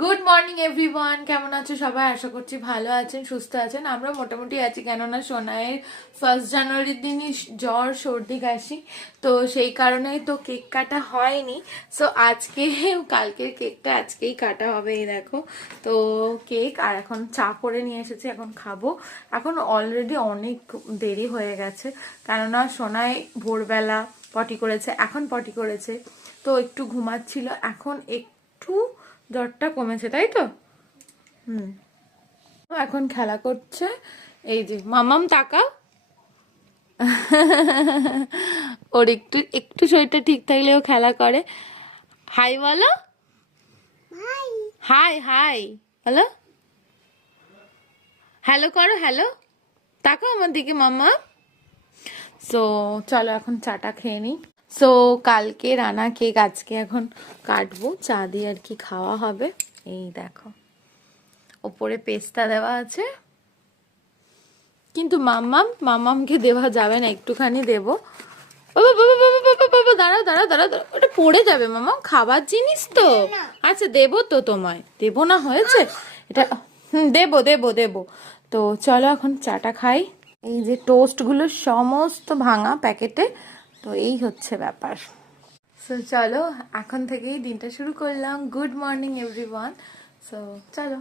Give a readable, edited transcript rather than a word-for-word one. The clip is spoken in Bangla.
গুড মর্নিং এভরিওয়ান, কেমন আছো সবাই? আশা করছি ভালো আছেন, সুস্থ আছেন। আমরা মোটামুটি আছি, কেননা সোনাইয়ের 1 জানুয়ারির দিনই জ্বর, সর্দি, কাশি, তো সেই কারণেই তো কেক কাটা হয়নি। সো আজকে কালকের কেকটা আজকেই কাটা হবে। এই দেখো, তো কেক আর এখন চা করে নিয়ে এসেছি, এখন খাবো। এখন অলরেডি অনেক দেরি হয়ে গেছে, কেননা সোনাই ভোরবেলা পটি করেছে, এখন পটি করেছে, তো একটু ঘুমাচ্ছিল, এখন একটু জ্বরটা কমেছে, তাই তো? হুম। এখন খেলা করছে। এই যে মামাম তাকাও। ওর একটু একটু শরীরটা ঠিক থাকলেও খেলা করে। হাই বলো, হাই হাই বলো, হ্যালো করো, হ্যালো। তাকাও আমার দিকে মামা। সো চলো এখন চাটা খেয়ে নিই। সো কালকে রানা কেক আজকে এখন কাটবো, চা দিয়ে আর কি খাওয়া হবে। এই দেখো, ওপরে পেস্তা দেওয়া আছে, কিন্তু মামামকে দেওয়া যাবে না, একটুখানি দেবো। বাবা বাবা বাবা বাবা বাবা, দাঁড়াও দাঁড়াও দাঁড়াও দাঁড়াও, ওটা পড়ে যাবে মামাম, খাবার জিনিস তো। আচ্ছা দেবো তো, তোমায় দেবো না, হয়েছে এটা। দেবো দেবো দেবো। তো চলো এখন চাটা খাই। এই যে টোস্টগুলো সমস্ত ভাঙা প্যাকেটে, তো এই হচ্ছে ব্যাপার। সো চলো এখন থেকেই দিনটা শুরু করলাম। Good morning everyone. সো চলো।